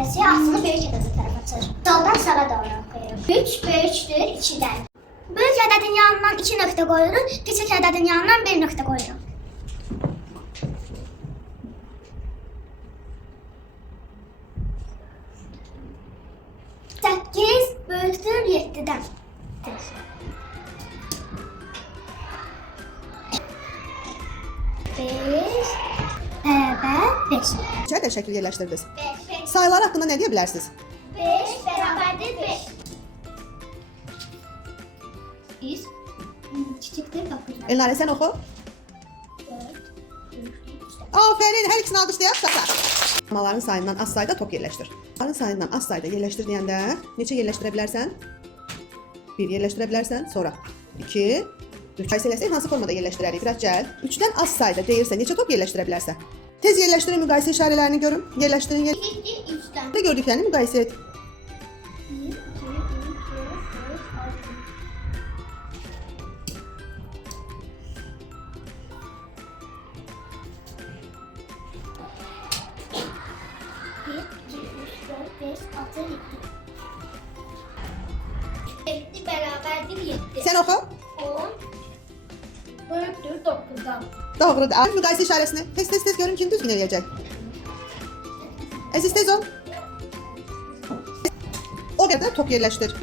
ifadəsi asılı böyük ədədə tərəf açır. Soldan sağa doğru oxuyuruq. 3 böyükdür 2-dən. Böyük ədədin yanından 2 nöqtə qoyuruq, kiçik ədədin yanından 1 nöqtə qoyuruq. 8 böyükdür 7-dən. 5 5. Necə şəkil yerləşdirdiniz? Sayılar haqqında nə deyə bilərsiniz? 5 bərabərdir 5. Biz kiçikdir 9. Elnarə sən oxu. Aferin, hər ikisini alqışlayaq. Şaka. Samaların sayından az sayda top yerləşdir. Samaların sayından az sayda yerləşdir deyəndə neçə yerləşdirə bilərsən? 1 yerləşdirə bilərsən, sonra 2, 3. Müqayisə eləsək hansı formada yerləşdirərik? Biraz gəl. 3-dən az sayda deyirsə neçə top yerləşdirə bilərsən? Tez yerləşdirin, müqayisə işarələrini görün. Yerləşdirin. 3-dən. Gördüklərini müqayisə et. 1 2 3 4 5 6 7 7 bərabərdir 7. Sən oxu. 10 böyükdür 9-dan. Doğrudur. Al müqayisə işarəsini. Tez görün kim düzgün eləyəcək. Əziz tez ol. O qədər top yerləşdir.